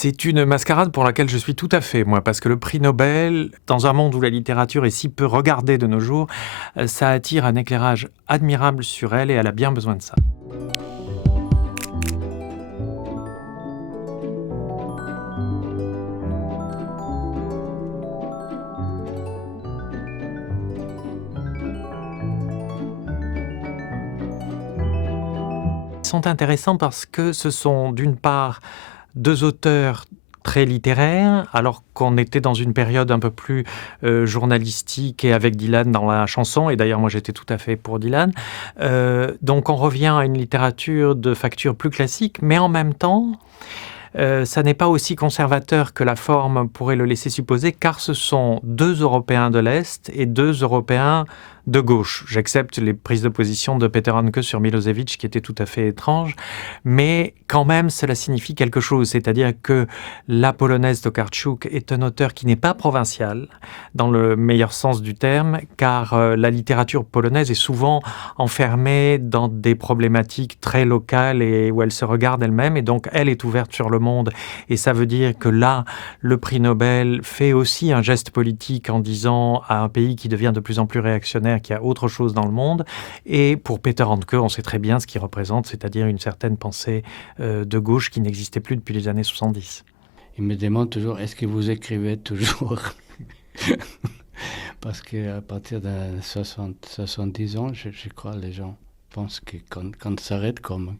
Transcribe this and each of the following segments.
C'est une mascarade pour laquelle je suis tout à fait, moi, parce que le prix Nobel, dans un monde où la littérature est si peu regardée de nos jours, ça attire un éclairage admirable sur elle et elle a bien besoin de ça. Ils sont intéressants parce que ce sont d'une part deux auteurs très littéraires, alors qu'on était dans une période un peu plus journalistique et avec Dylan dans la chanson, et d'ailleurs moi j'étais tout à fait pour Dylan. Donc on revient à une littérature de facture plus classique, mais en même temps, ça n'est pas aussi conservateur que la forme pourrait le laisser supposer, car ce sont deux Européens de l'Est et deux Européens de gauche. J'accepte les prises de position de Peter Handke sur Milosevic qui étaient tout à fait étranges, mais quand même cela signifie quelque chose, c'est-à-dire que la polonaise Tokarczuk est un auteur qui n'est pas provincial, dans le meilleur sens du terme, car la littérature polonaise est souvent enfermée dans des problématiques très locales et où elle se regarde elle-même, et donc elle est ouverte sur le monde, et ça veut dire que là, le prix Nobel fait aussi un geste politique en disant à un pays qui devient de plus en plus réactionnaire qu'il y a autre chose dans le monde. Et pour Peter Handke, on sait très bien ce qu'il représente, c'est-à-dire une certaine pensée de gauche qui n'existait plus depuis les années 70. Il me demande toujours, est-ce que vous écrivez toujours? Parce qu'à partir de 70 ans, je crois les gens pensent qu'on s'arrête comme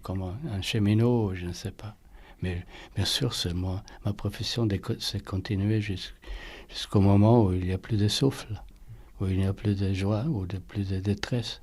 un cheminot, je ne sais pas. Mais bien sûr, c'est ma profession, c'est continuer jusqu'au moment où il n'y a plus de souffle, où il n'y a plus de joie, ou plus de détresse.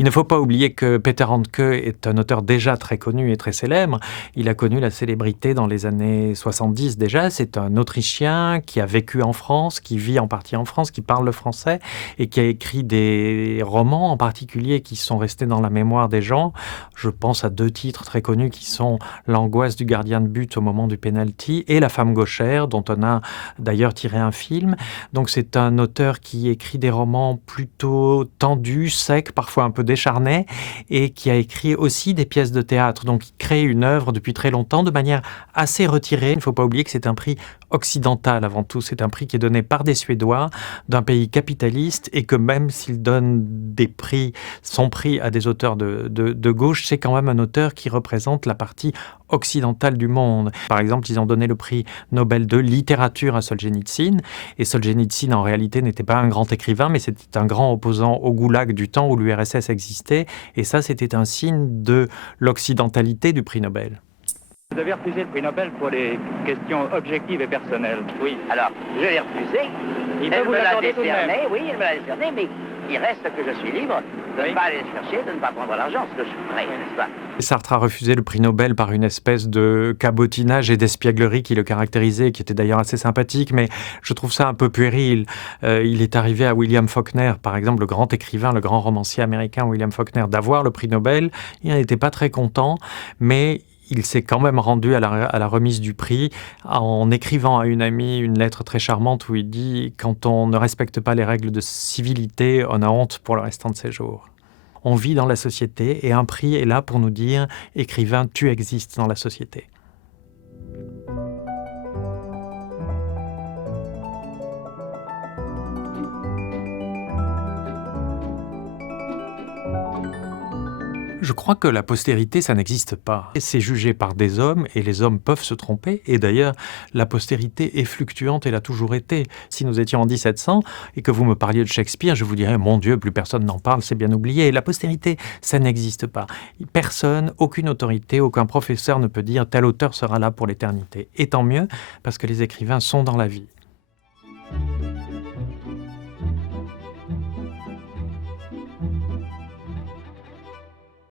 Il ne faut pas oublier que Peter Handke est un auteur déjà très connu et très célèbre. Il a connu la célébrité dans les années 70 déjà. C'est un Autrichien qui a vécu en France, qui vit en partie en France, qui parle le français et qui a écrit des romans en particulier qui sont restés dans la mémoire des gens. Je pense à deux titres très connus qui sont L'angoisse du gardien de but au moment du penalty et La femme gauchère, dont on a d'ailleurs tiré un film. Donc c'est un auteur qui écrit des romans plutôt tendus, secs, parfois un peu décharné, et qui a écrit aussi des pièces de théâtre. Donc il crée une œuvre depuis très longtemps de manière assez retirée. Il ne faut pas oublier que c'est un prix occidental avant tout. C'est un prix qui est donné par des Suédois d'un pays capitaliste, et que même s'il donne son prix à des auteurs de gauche, c'est quand même un auteur qui représente la partie occidentale du monde. Par exemple, ils ont donné le prix Nobel de littérature à Solzhenitsyn, et Solzhenitsyn en réalité n'était pas un grand écrivain, mais c'était un grand opposant au goulag du temps où l'URSS existait, et ça c'était un signe de l'occidentalité du prix Nobel. Vous avez refusé le prix Nobel pour les questions objectives et personnelles. Oui, alors, je l'ai refusé. Il Elle peut vous me l'a l'accorder tout de même. décerné, oui, elle me l'a décerné, mais il reste que je suis libre de Oui. ne pas aller le chercher, de ne pas prendre l'argent, ce que je ferai, n'est-ce pas? Sartre a refusé le prix Nobel par une espèce de cabotinage et d'espièglerie qui le caractérisait, qui était d'ailleurs assez sympathique, mais je trouve ça un peu puéril. Il est arrivé à William Faulkner, par exemple, le grand écrivain, le grand romancier américain William Faulkner, d'avoir le prix Nobel. Il n'en était pas très content, mais il s'est quand même rendu à la remise du prix en écrivant à une amie une lettre très charmante où il dit « Quand on ne respecte pas les règles de civilité, on a honte pour le restant de ses jours ». On vit dans la société et un prix est là pour nous dire « Écrivain, tu existes dans la société ». Je crois que la postérité, ça n'existe pas. C'est jugé par des hommes et les hommes peuvent se tromper. Et d'ailleurs, la postérité est fluctuante, elle a toujours été. Si nous étions en 1700 et que vous me parliez de Shakespeare, je vous dirais, mon Dieu, plus personne n'en parle, c'est bien oublié. Et la postérité, ça n'existe pas. Personne, aucune autorité, aucun professeur ne peut dire tel auteur sera là pour l'éternité. Et tant mieux, parce que les écrivains sont dans la vie.